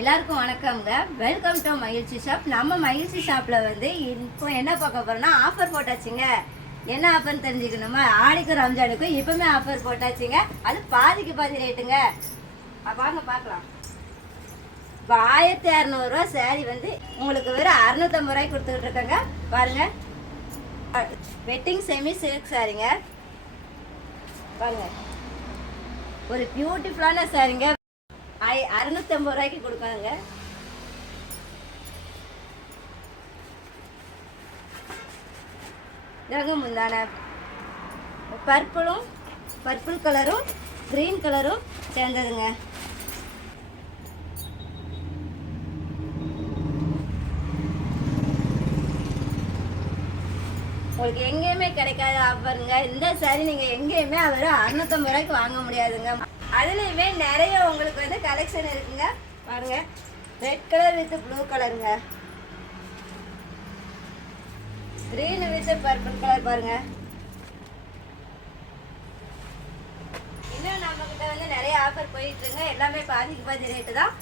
எல்லாருக்கும் வணக்கம்ங்க. Welcome to மகிழ்ச்சி ஷாப். நம்ம மகிழ்ச்சி ஷாப்பில் வந்து இப்போ என்ன பார்க்க போகிறோம்னா ஆஃபர் போட்டாச்சுங்க. என்ன ஆஃபர்னு தெரிஞ்சுக்கணுமா? ஆடிக்கும் ரம்ஜானுக்கும் இப்போவுமே ஆஃபர் போட்டாச்சுங்க. அது பாதிக்கு பாதி ரேட்டுங்க. வாங்க பார்க்கலாம். இப்போ 1600 சேரீ வந்து உங்களுக்கு வெறும் 650 ரூபாய்க்கு கொடுத்துக்கிட்டு இருக்கேங்க. பாருங்கள், வெட்டிங் செமி சில்க் சாரீங்க. பாருங்கள், ஒரு பியூட்டிஃபுல்லான சாரீங்க. 650 ரூபாய்க்கு கொடுக்கணுங்க. இதாங்க முந்தான பர்பிள் கலரும் கிரீன் கலரும் சேர்ந்ததுங்க. உங்களுக்கு எங்கேயுமே கிடைக்காத ஆஃபருங்க. இந்த சாரி நீங்கள் எங்கேயுமே அவர் 650 ரூபாய்க்கு வாங்க முடியாதுங்க. அதுலேயுமே நிறைய உங்களுக்கு வந்து கலெக்ஷன் இருக்குங்க. பாருங்க, ரெட் கலர் வித் ப்ளூ கலருங்க, கிரீன் வித் பர்பிள் கலர். பாருங்க, இன்னும் நம்மக்கிட்ட வந்து நிறைய ஆஃபர் போயிட்டு இருக்குங்க. எல்லாமே பாதிக்கு பாதி ரேட்டு தான்.